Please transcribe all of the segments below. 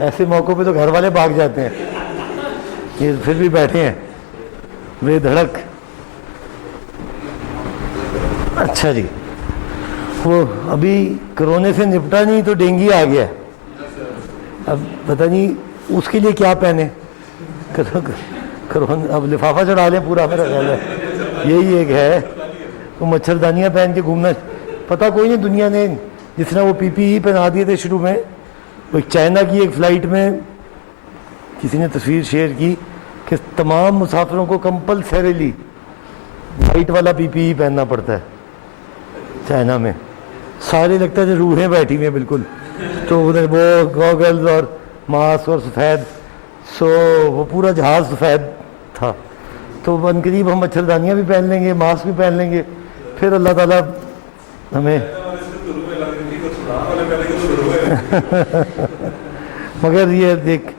ऐसे मौक़ों पे तो घर वाले भाग जाते हैं, ये फिर भी बैठे हैं बेधड़क। अच्छा जी, वो अभी कोरोना से निपटा नहीं तो डेंगू आ गया। अब पता नहीं उसके लिए क्या पहने, कोरोना अब लिफाफा चढ़ा लें पूरा, मेरा ख्याल है यही एक है। वो मच्छरदानियाँ पहन के घूमना, पता कोई नहीं दुनिया ने जिस तरह वो पीपीई पहना दिए थे शुरू में। वो चाइना की एक फ़्लाइट में किसी ने तस्वीर शेयर की कि तमाम मुसाफिरों को कंपलसरीली वाइट वाला पीपीई पहनना पड़ता है चाइना में। सारे लगता है रूहें बैठी हुई हैं बिल्कुल, तो उधर वो गॉगल्स और मास्क और सफ़ेद, सो वो पूरा जहाज़ सफ़ेद था। तो बनकरीब हम मच्छरदानियाँ भी पहन लेंगे, मास्क भी पहन लेंगे, फिर अल्लाह ताला हमें मगर ये देख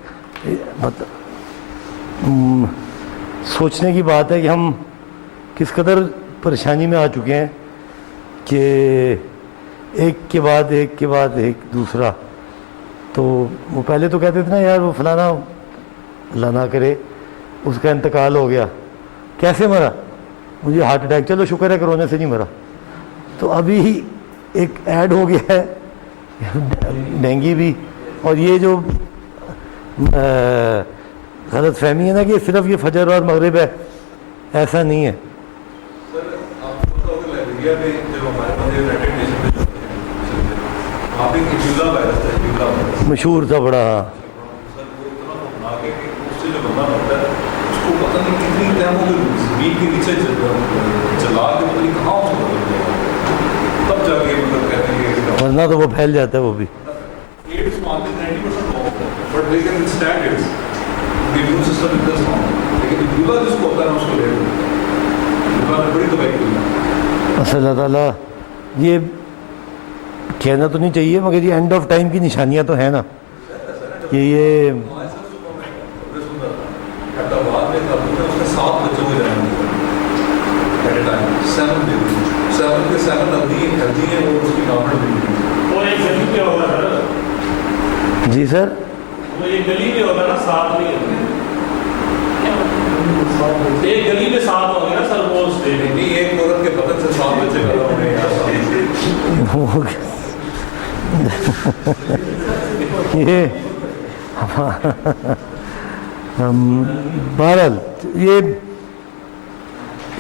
सोचने की बात है कि हम किस कदर परेशानी में आ चुके हैं कि एक के बाद एक दूसरा। तो वो पहले तो कहते थे ना यार वो फलाना अल्लाह ना करे उसका इंतकाल हो गया, कैसे मरा, मुझे हार्ट अटैक, चलो शुक्र है कोरोना से नहीं मरा। तो अभी एक ऐड हो गया है डेंगू भी। और ये जो गलत फहमी है ना कि सिर्फ ये फजर और मगरिब है, ऐसा नहीं है। मशहूर था बड़ा, वरना तो वो फैल जाता है वो भी। अल्लाह ताला ये कहना तो नहीं चाहिए मगर ये एंड ऑफ टाइम की निशानियां तो है ना कि ये जी सर, वो एक गली में होगा ना, साथ नहीं होगा, एक गली में साथ होंगे ना सर, वो नहीं, एक औरत के बदन से 7 बच्चे पैदा होंगे ये बहरहाल ये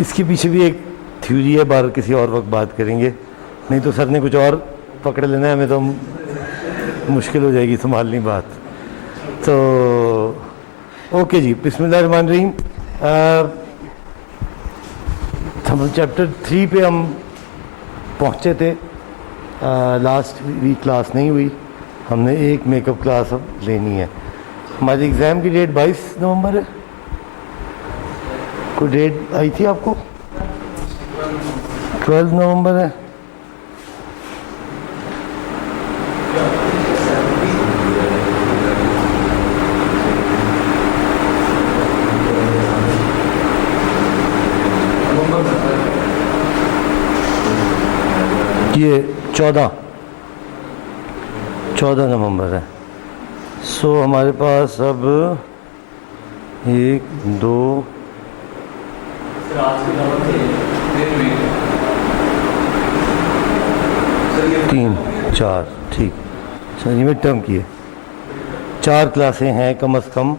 इसके पीछे भी एक थ्योरी है, बार किसी और वक्त बात करेंगे, नहीं तो सर ने कुछ और पकड़ लेना है, हमें तो मुश्किल हो जाएगी संभालनी बात। तो ओके जी, बिस्मिल्लाहिर्रहमानिर्रहीम। हम चैप्टर 3 पे हम पहुँचे थे, लास्ट वीक क्लास नहीं हुई, हमने एक मेकअप क्लास अब लेनी है। हमारी एग्ज़ाम की डेट 22 नवंबर है, कोई डेट आई थी आपको? 12 नवंबर है। ये 14 नवंबर है। सो हमारे पास अब 1 2 3 4 ठीक, सर ये मिड टर्म की है, 4 क्लासें हैं कम अज़ कम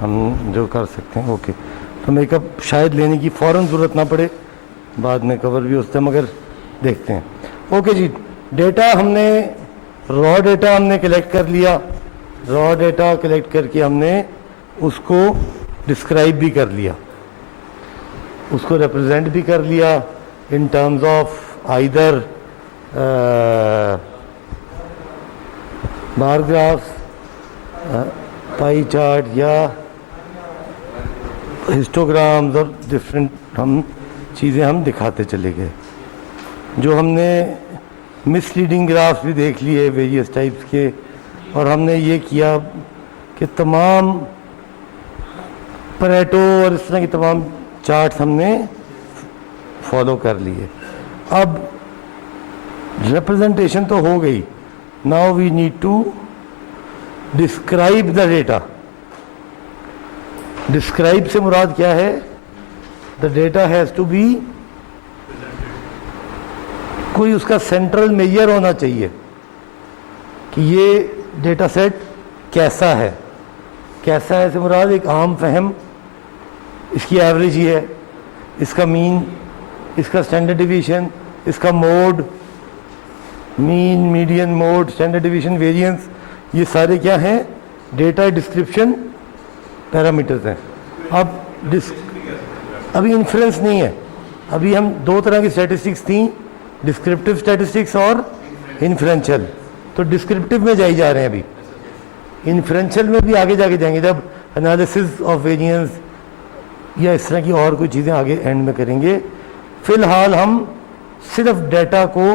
हम जो कर सकते हैं। ओके, तो मेकअप शायद लेने की फ़ौरन ज़रूरत ना पड़े, बाद में कवर भी होता है, मगर देखते हैं। ओके जी, डेटा हमने रॉ डेटा हमने कलेक्ट कर लिया, रॉ डेटा कलेक्ट करके हमने उसको डिस्क्राइब भी कर लिया, उसको रिप्रेजेंट भी कर लिया in terms of either bar graph, pie chart या हिस्टोग्राम्स और डिफरेंट हम चीज़ें हम दिखाते चले गए। जो हमने मिसलीडिंग ग्राफ्स भी देख लिए वेरियस टाइप्स के, और हमने ये किया कि तमाम परेटो और इस तरह की तमाम चार्ट्स हमने फॉलो कर लिए। अब रिप्रेजेंटेशन तो हो गई, now we need to describe the data. Describe से मुराद क्या है? The data has to be, कोई उसका सेंट्रल मेजर होना चाहिए कि ये डेटा सेट कैसा है। कैसा है से मुराद एक आम फहम, इसकी एवरेज ही है, इसका मीन, इसका स्टैंडर्ड डिवीजन, इसका mode, mean, median, mode, standard division, variance, ये सारे क्या हैं? डेटा डिस्क्रिप्शन पैरामीटर्स हैं। अभी इन्फ्रेंस नहीं है। अभी हम दो तरह की स्टैटिस्टिक्स थी, डिस्क्रिप्टिव स्टैटिस्टिक्स और इन्फ्रेंशियल। तो डिस्क्रिप्टिव में जाई जा रहे हैं अभी, इन्फ्रेंशियल में भी आगे जाके जाएंगे जब एनालिसिस ऑफ वेरिएंस या इस तरह की और कोई चीज़ें आगे एंड में करेंगे। फिलहाल हम सिर्फ डेटा को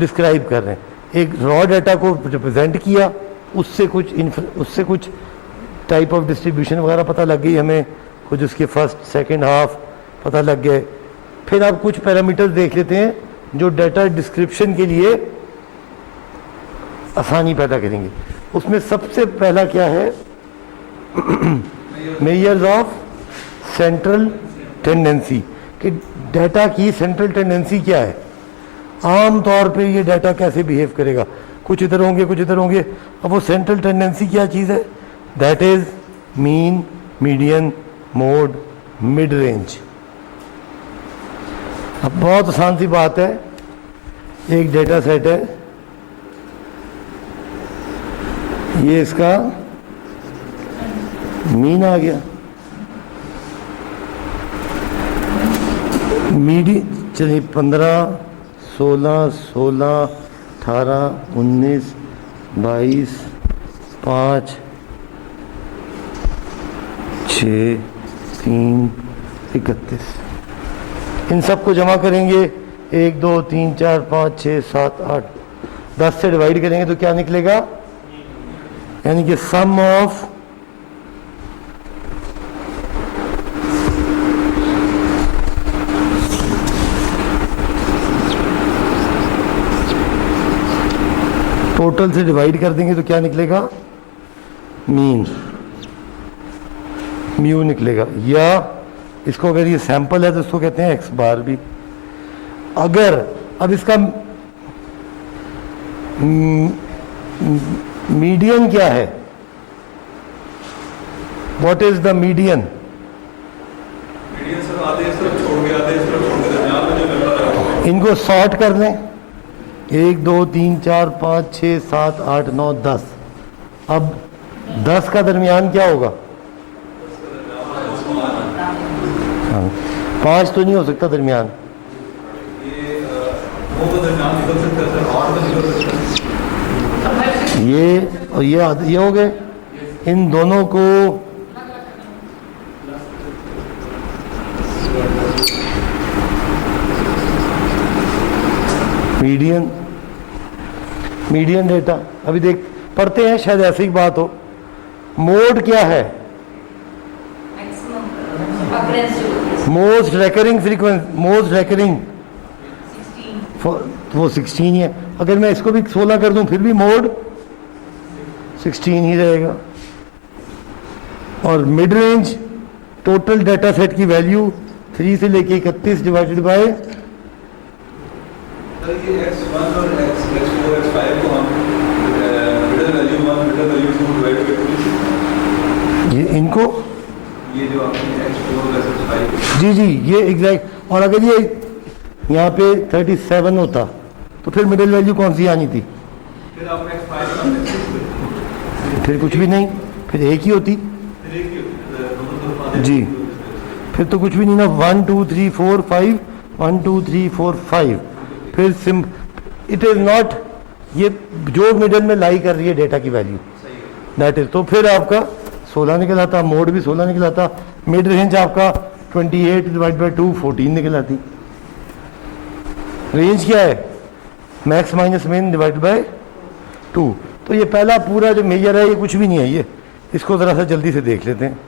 डिस्क्राइब कर रहे हैं। एक रॉ डेटा को रिप्रेजेंट किया, उससे कुछ टाइप ऑफ डिस्ट्रीब्यूशन वगैरह पता लग गई हमें, कुछ उसके फर्स्ट सेकंड हाफ पता लग गए। फिर आप कुछ पैरामीटर्स देख लेते हैं जो डेटा डिस्क्रिप्शन के लिए आसानी पैदा करेंगे। उसमें सबसे पहला क्या है? मेजर्स ऑफ सेंट्रल टेंडेंसी, कि डेटा की सेंट्रल टेंडेंसी क्या है, आम तौर पे ये डेटा कैसे बिहेव करेगा, कुछ इधर होंगे कुछ इधर होंगे। अब वो सेंट्रल टेंडेंसी क्या चीज़ है? That is mean, median, mode, mid range. अब बहुत आसान सी बात है, एक डेटा सेट है, ये इसका मीन आ गया, चलिए 15, 16, 16, 18, 19, 22, 5, 6, 3, 31। इन सबको जमा करेंगे, 1, 2, 3, 4, 5, 6, 7, 8, 10 से डिवाइड करेंगे तो क्या निकलेगा? यानी कि सम ऑफ टोटल से डिवाइड कर देंगे तो क्या निकलेगा? मीन, म्यू निकलेगा। या इसको अगर ये सैंपल है तो इसको कहते हैं एक्स बार भी। अगर अब इसका मीडियन क्या है? What is the median? Median sir आधे इस तरफ छोड़ के आधे इस तरफ छोड़ के दरमियान में जो नंबर है इनको सॉर्ट कर लें, 1, 2, 3, 4, 5, 6, 7, 8, 9, 10। अब 10 का दरमियान क्या होगा? 5 तो नहीं हो सकता दरमियान, ये वो तो दरमियान निकल सकता है सर, 8 तो निकल सकता है। ये और ये हो गए। इन दोनों को मीडियन, मीडियन डेटा अभी देख पढ़ते हैं, शायद ऐसी ही बात हो। मोड क्या है? Most recurring frequency, most recurring, वो 16 ही है। अगर मैं इसको भी 16 कर दूं फिर भी मोड 16 ही रहेगा। और mid range total data set की वैल्यू 3 से लेके 31 डिवाइडेड बाय सर ये x1 और x4 x5 को हम middle value 1 middle value 2 divide करके ये इनको, ये जो आपने x4 और x5 जी जी ये एग्जैक्ट। और अगर ये यहाँ पे 37 होता तो फिर मिडिल वैल्यू कौन सी आनी थी? फिर आपने x5 का फिर कुछ भी नहीं, फिर एक ही होती फिर एक ही दोनों तरफ आधे जी। फिर तो कुछ भी नहीं ना, 1 2 3 4 5, 1 2 3 4 5। फिर सिम इट इज नॉट, ये जो मिडल में लाई कर रही है डेटा की वैल्यू दैट इज। तो फिर आपका 16 निकल आता, मोड भी 16 निकल आता, मिड रेंज आपका 28 डिवाइड बाई 2 14 निकल आती। रेंज क्या है? मैक्स माइनस मिन डिवाइड बाय 2। तो ये पहला पूरा जो मेजर है ये कुछ भी नहीं है, ये इसको ज़रा सा जल्दी से देख लेते हैं।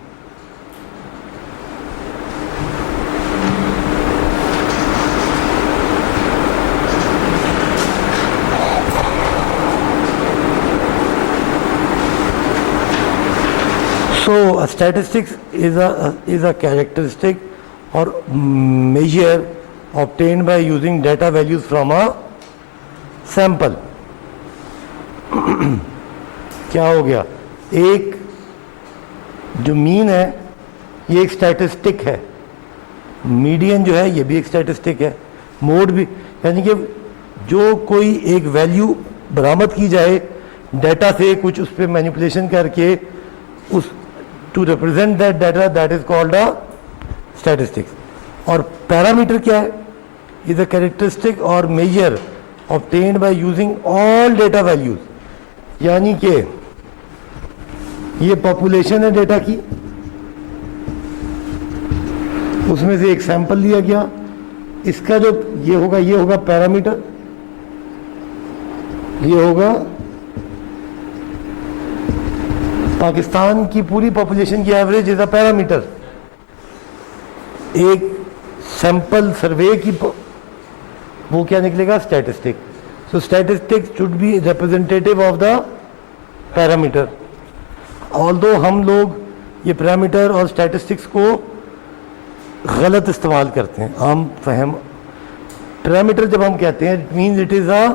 So a statistics is a characteristic or measure obtained by using data values from a sample. क्या हो गया, एक जो मीन है ये एक स्टैटिस्टिक है, मीडियन जो है ये भी एक स्टैटिस्टिक है, मोड भी, यानी कि जो कोई एक वैल्यू बरामद की जाए डाटा से, कुछ उस पर मैनिपुलेशन करके उस to represent that data, that is called a statistics. और पैरामीटर क्या है, इज अ कैरेक्टरिस्टिक और measure obtained by using all data values, यानी कि ये पॉपुलेशन है डेटा की, उसमें से एक सैंपल लिया गया, इसका जो ये होगा पैरामीटर, ये होगा पाकिस्तान की पूरी पॉपुलेशन की एवरेज इज अ पैरामीटर। एक सैंपल सर्वे की वो क्या निकलेगा, statistic. So statistic should B representative of the parameter. Although हम लोग ये पैरामीटर और स्टैटिस्टिक्स को गलत इस्तेमाल करते हैं, आम फहम। पैरामीटर जब हम कहते हैं it means it is a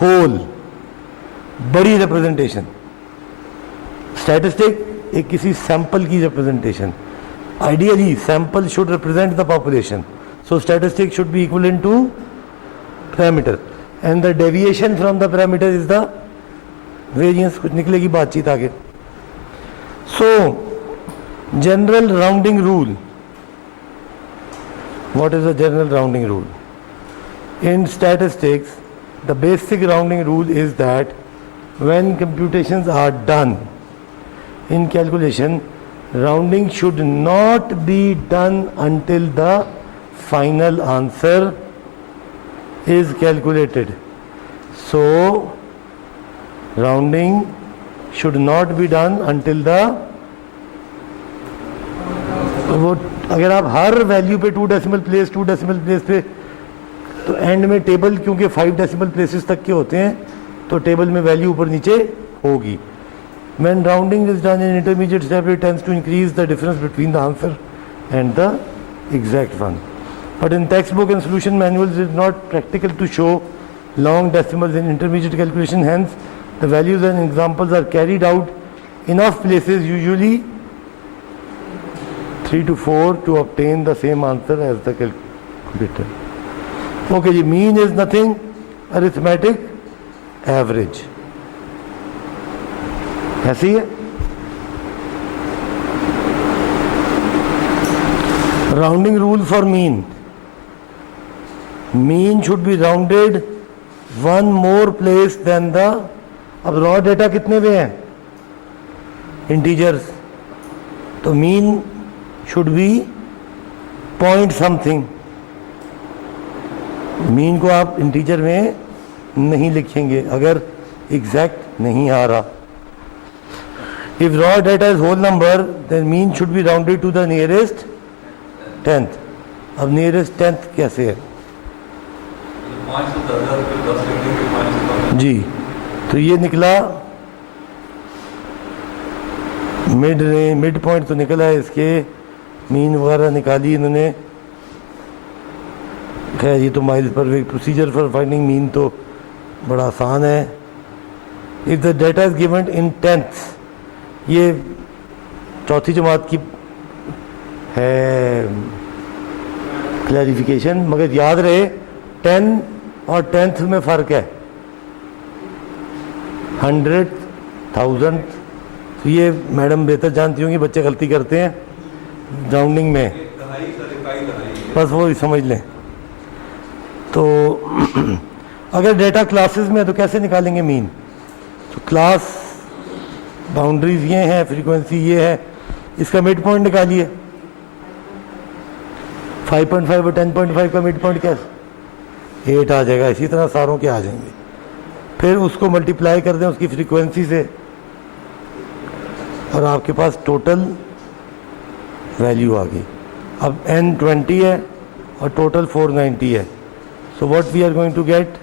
whole, बड़ी रिप्रेजेंटेशन। स्टैटिस्टिक एक किसी सैंपल की representation, ideally sample should represent the population, so statistic should be equivalent to parameter and the deviation from the parameter is the variance. कुछ निकलेगी बातचीत आगे। So general rounding rule, what is the general rounding rule? In statistics, the basic rounding rule is that when computations are done in calculation, rounding should not be done until the final answer is calculated. So rounding should not be done until the, वो अगर आप हर value पे 2 decimal place पे, तो and में table क्योंकि 5 decimal places तक के होते हैं तो टेबल में वैल्यू ऊपर नीचे होगी। When rounding is done in intermediate step, it tends to increase the difference between the answer and the exact one. But in textbook and solution manuals, it is not practical to show long decimals in intermediate calculation. Hence, the values and examples are carried out enough places, usually 3 to 4, to obtain the same answer as the calculator. Okay, the mean is nothing, arithmetic average. ऐसी है। Rounding rule for mean. Mean should be rounded one more place than the, अब raw data कितने में है, integers, तो mean should be point something। Mean को आप integer में नहीं लिखेंगे अगर एग्जैक्ट नहीं आ रहा। If raw data is whole number then mean should be rounded to the nearest 10th। अब नियरेस्ट 10th कैसे है जी, तो ये निकला मिड पॉइंट तो निकला है, इसके मीन वगैरह निकाली इन्होंने। खैर ये तो miles per procedure for finding mean तो बड़ा आसान है। If the data is given in 10th, ये चौथी जमात की है क्लैरिफिकेशन, मगर याद रहे 10 और 10th में फ़र्क है, 100th, 1000th। तो ये मैडम बेहतर जानती होंगी, बच्चे गलती करते हैं राउंडिंग में, बस वो ही समझ लें। तो अगर डेटा क्लासेस में है तो कैसे निकालेंगे मीन? तो क्लास बाउंड्रीज ये हैं, फ्रीक्वेंसी ये है, इसका मिड पॉइंट निकालिए। 5.5 और 10.5 का मिड पॉइंट कैसे 8 आ जाएगा, इसी तरह सारों के आ जाएंगे। फिर उसको मल्टीप्लाई कर दें उसकी फ्रीक्वेंसी से और आपके पास टोटल वैल्यू आ गई। अब n 20 है और टोटल 490 है। So what we are going to get,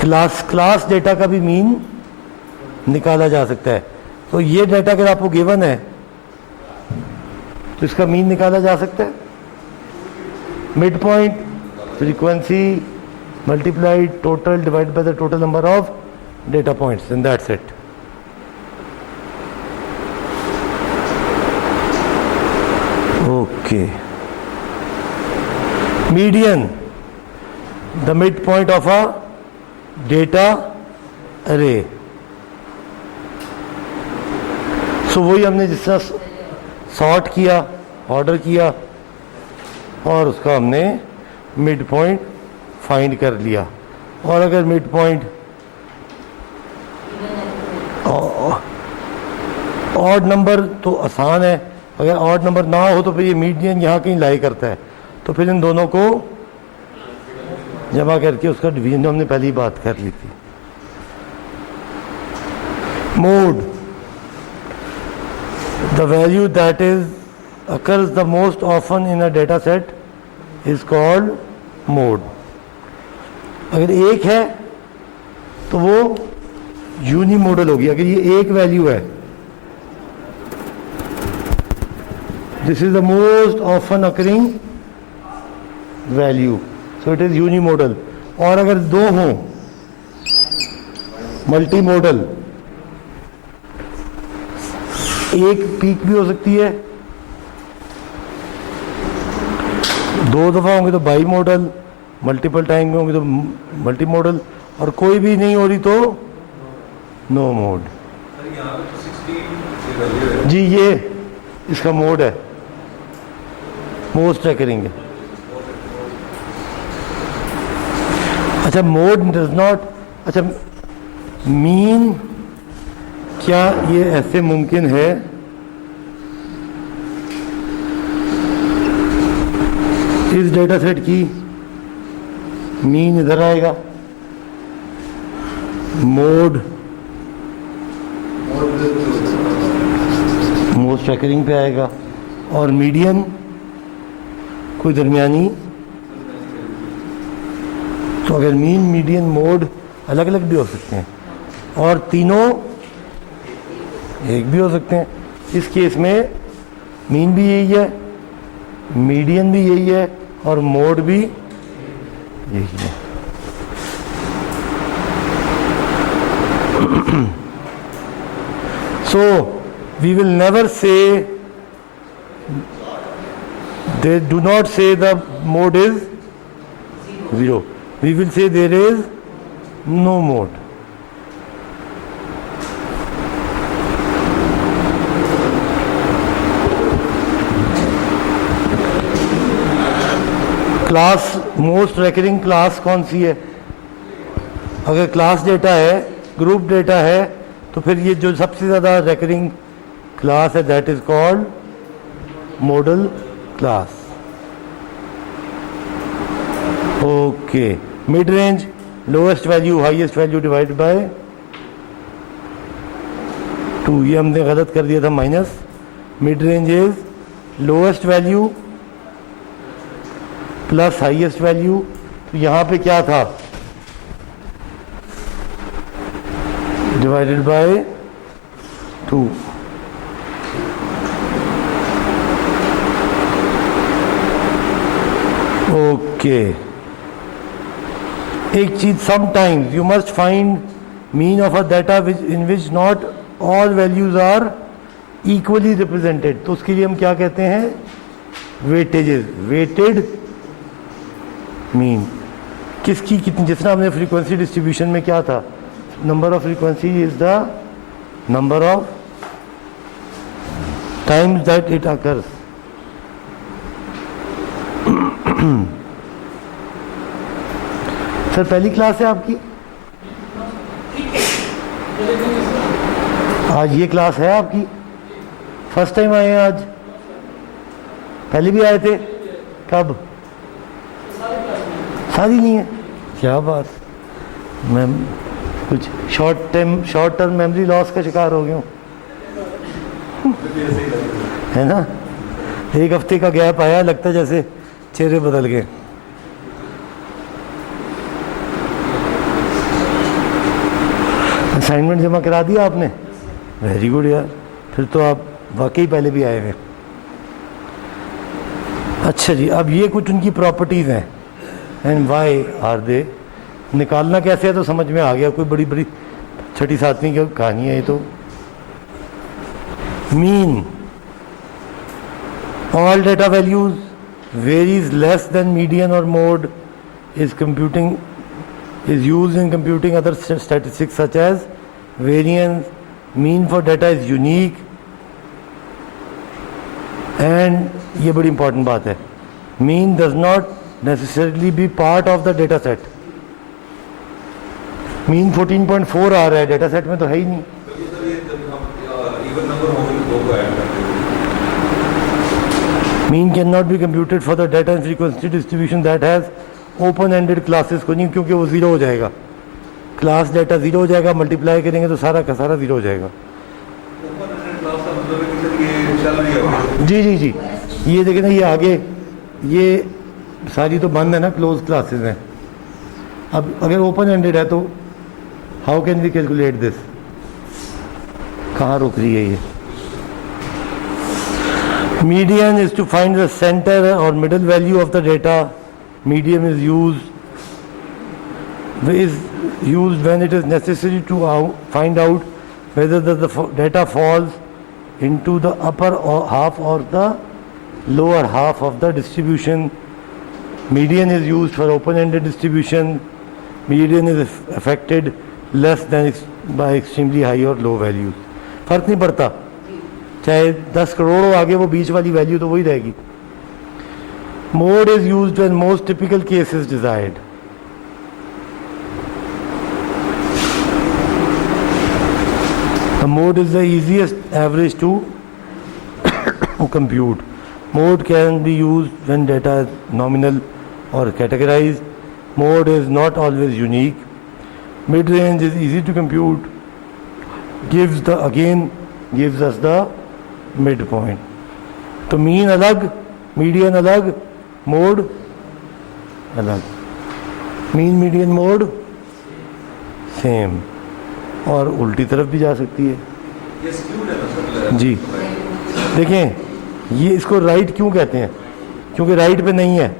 class data का भी मीन निकाला जा सकता है। तो ये डाटा अगर आपको गिवन है तो इसका मीन निकाला जा सकता है। Mid point frequency multiplied total divide by the total number of data points and that's it. Okay, median the mid point of a data अरे। सो वही हमने जिस तरह सॉर्ट किया, ऑर्डर किया और उसका हमने मिड पॉइंट फाइंड कर लिया। और अगर मिड पॉइंट ऑड नंबर तो आसान है, अगर ऑड नंबर ना हो तो फिर ये मीडियन यहाँ कहीं लाई करता है, तो फिर इन दोनों को जमा करके उसका डिवीजन हमने पहली बात कर ली थी। Mode the value that is occurs the most often in a data set is called mode। अगर एक है तो वो यूनिमोडल होगी। अगर ये एक वैल्यू है, this is the most often occurring value, so it is यूनिमोडल। और अगर दो हों, मल्टीमोडल, एक पीक भी हो सकती है, दो दफा होंगे तो बाई मॉडल, मल्टीपल टाइम में होंगे तो मल्टी मॉडल, और कोई भी नहीं हो रही तो नो मोड। जी ये इसका मोड है, मोस्ट रेकरिंग है। अच्छा, मोड डज नॉट, अच्छा मीन, क्या ये ऐसे मुमकिन है इस डेटा सेट की मीन इधर आएगा, मोड मोस्ट ट्रैकरिंग पे आएगा, और मीडियन कोई दरमियानी। तो अगर मीन, मीडियन, मोड अलग अलग भी हो सकते हैं और तीनों एक भी हो सकते हैं। इस केस में मीन भी यही है, मीडियन भी यही है और मोड भी यही है। So we will never say, they do not say the mode is 0. We will say there is no mode. Class, most recurring class कौन सी है? अगर क्लास डेटा है, ग्रुप डेटा है, तो फिर ये जो सबसे ज़्यादा रेकरिंग क्लास है that is called model class. Okay, mid range lowest value highest value divide by 2, ये हमने गलत कर दिया था minus. Mid range is lowest value plus highest value. तो यहाँ पे क्या था, डिवाइडेड बाय 2। ओके, एक चीज, sometimes you must find mean of a data in which not all values are equally represented. तो उसके लिए हम क्या कहते हैं, वेटेजेस, वेटेड मीन। किसकी कितनी, जिस तरह हमने फ्रीक्वेंसी डिस्ट्रीब्यूशन में क्या था, number of frequency is the number of times that it occurs. Sir पहली क्लास है आपकी, आज ये क्लास है आपकी, फर्स्ट टाइम आए हैं आज? पहले भी आए थे? कब? सारी नहीं है, क्या बात। मैं कुछ शॉर्ट टर्म मेमोरी लॉस का शिकार हो गया हूँ, है ना। एक हफ्ते का गैप आया, लगता है जैसे चेहरे बदल गए। असाइनमेंट जमा करा दिया आपने? वेरी गुड यार, फिर तो आप वाकई पहले भी आए हुए। अच्छा जी, अब ये कुछ उनकी प्रॉपर्टीज़ हैं, एंड वाई आर दे। निकालना कैसे है तो समझ में आ गया, कोई बड़ी बड़ी छठी सातवीं की कहानी है ये तो। Mean, all data values varies less than median or mode is used in computing other statistics such as variance. Mean for data is unique, and ये बड़ी important बात है, mean does not necessarily be part of the data set. mean 14.4 आ रहा है, data set में तो है ही नहीं। Mean cannot be computed for the data and frequency distribution that has open-ended classes को नहीं, क्योंकि वो ज़ीरो हो जाएगा। क्लास डेटा ज़ीरो हो जाएगा, मल्टीप्लाई करेंगे तो सारा का सारा ज़ीरो हो जाएगा। जी जी जी, ये देखें ना, ये आगे ये सारी तो बंद है ना, क्लोज क्लासेस हैं। अब अगर ओपन एंडेड है तो how can we calculate this? कहाँ रुक रही है ये? Median is to find the center or middle value of the data. Median is used when it is necessary to find out whether the data falls into the upper half or the lower half of the distribution. Median is used for open-ended distribution. Median is affected less than by extremely high or low values. फर्क नहीं पड़ता, चाहे 10 करोड़ हो आगे, वो बीच वाली value तो वही रहेगी। Mode is used when most typical case is desired. The mode is the easiest average to compute. Mode can be used when data is nominal or categorized. Mode is not always unique. Mid-range is easy to compute. Gives us the midpoint. तो mean अलग, median अलग, mode अलग। Mean median mode same, और उल्टी तरफ भी जा सकती है। जी देखें, ये इसको राइट क्यों कहते हैं? क्योंकि राइट पे नहीं है।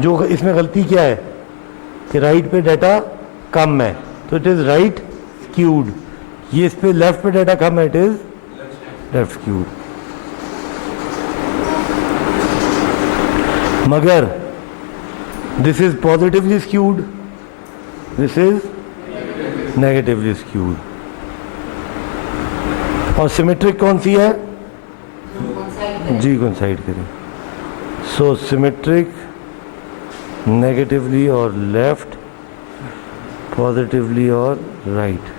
जो इसमें गलती क्या है कि राइट पे डाटा कम है, तो इट इज़ राइट स्क्यूड। ये इस पे लेफ्ट पे डाटा कम है, इट इज़ लेफ्ट स्क्यूड। मगर this is positively skewed, this is negatively skewed. और सिमेट्रिक कौन सी है? जी कोइंसाइड करें। सो सिमेट्रिक नेगेटिवली और लेफ्ट, पॉजिटिवली और राइट।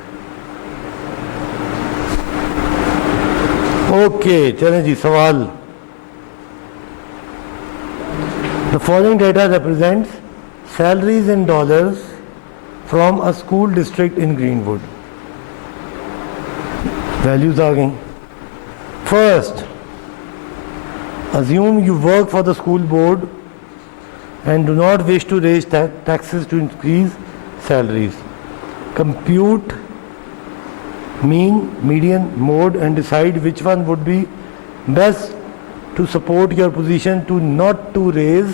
ओके चलें जी, सवाल। The following data represents salaries in dollars from a school district in Greenwood. Values आ गई। First, assume you work for the school board and do not wish to raise taxes to increase salaries. Compute mean, median, mode and decide which one would be best to support your position to not to raise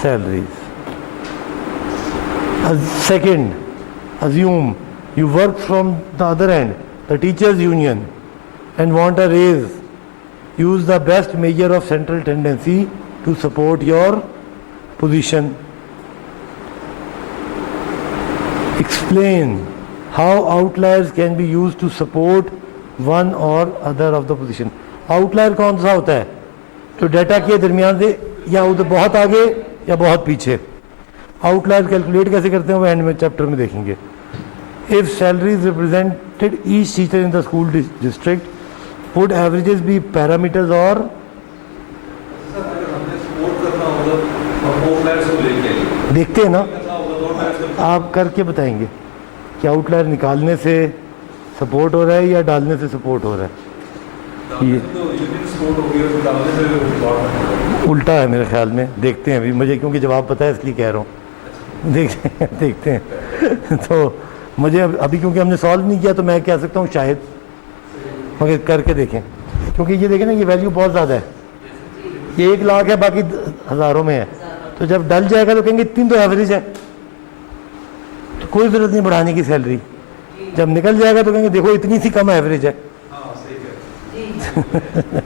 salaries. Second, assume you work from the other end, the teachers union, and want a raise. Use the best measure of central tendency to support your position. Explain how outliers can be used to support one or other of the position. Outlier कौन सा होता है? तो data के दरमियान से या उधर बहुत आगे या बहुत पीछे। आउटलायर कैलकुलेट कैसे करते हैं वो एंड में चैप्टर में देखेंगे। If salaries represented each teacher in the school district would averages be parameters और देखते हैं ना, आप करके बताएंगे कि आउटलायर निकालने से सपोर्ट हो रहा है या डालने से सपोर्ट हो रहा है। ये उल्टा है मेरे ख्याल में, देखते हैं अभी, मुझे क्योंकि जवाब पता है इसलिए कह रहा हूँ। देखते हैं तो मुझे अभी क्योंकि हमने सॉल्व नहीं किया तो मैं कह सकता हूँ शायद, मगर करके देखें, क्योंकि ये देखें ना ये वैल्यू बहुत ज़्यादा है, ये 1 लाख है बाकी हज़ारों में है, तो जब डल जाएगा तो कहेंगे इतनी तो एवरेज है, तो कोई ज़रूरत नहीं बढ़ाने की सैलरी, जब निकल जाएगा तो कहेंगे देखो इतनी सी कम एवरेज है। हाँ सही है।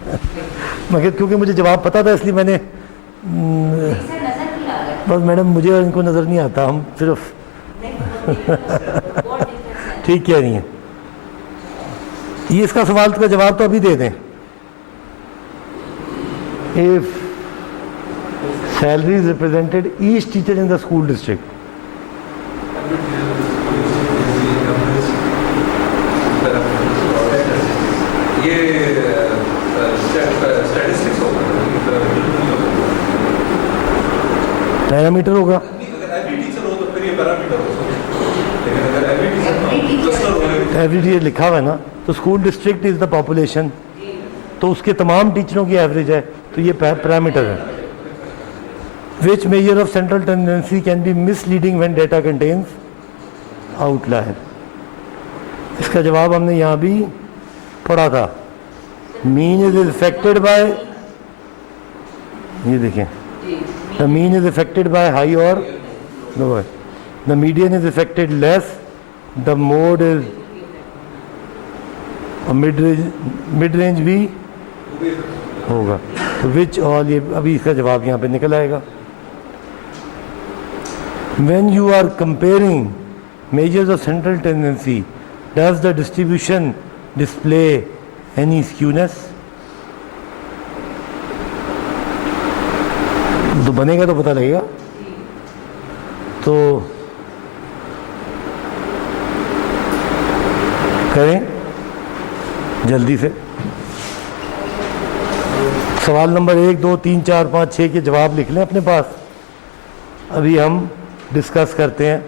मगर क्योंकि मुझे जवाब पता था इसलिए मैंने बस मैडम मुझे और इनको नज़र नहीं आता, हम सिर्फ ठीक कह रही हैं। ये इसका सवाल का जवाब तो अभी दे दें। If salary is represented each teacher in the school district, ये स्टैटिस्टिक्स होगा, पैरामीटर होगा। अगर एवरी टीचर हो तो फिर ये पैरामीटर हो सकता है, लेकिन अगर एवरी टीचर क्लस्टर हो, एवरी टीचर लिखा हुआ है ना, तो school district is the population, तो उसके तमाम टीचरों की एवरेज है, तो ये पैरामीटर है। Which measure of central tendency can be misleading when data contains outlier. इसका जवाब हमने यहाँ भी पढ़ा था। मीन इज इफेक्टेड बाय, ये देखें, the mean is affected by high और lower, the median is affected less, the mode is mid range भी होगा, तो विच ऑल, ये अभी इसका जवाब यहाँ पे निकल आएगा। When you are comparing measures of central tendency, does the distribution display any skewness? तो बनेगा तो पता लगेगा, तो करें जल्दी से। सवाल नंबर 1, 2, 3, 4, 5, 6 के जवाब लिख लें अपने पास, अभी हम डिस्कस करते हैं।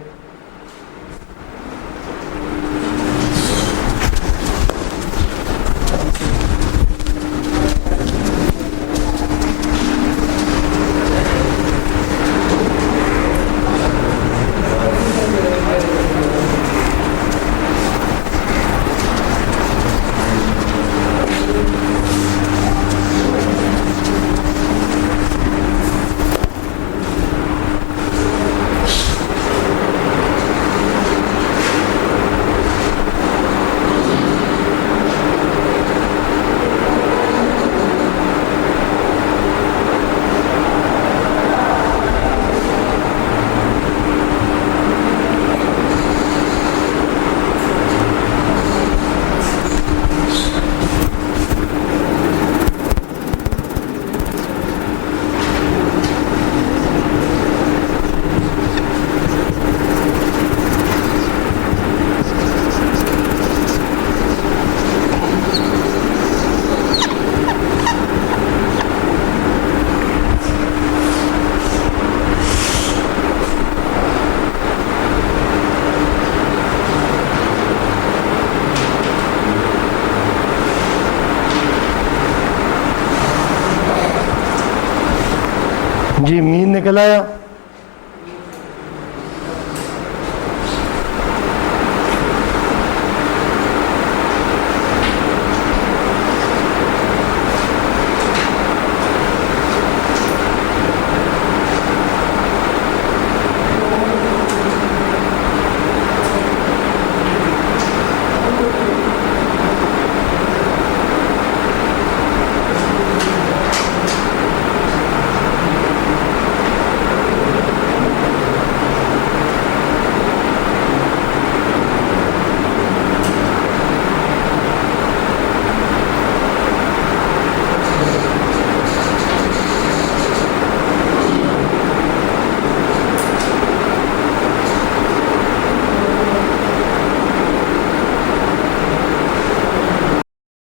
जी मीन निकल आया।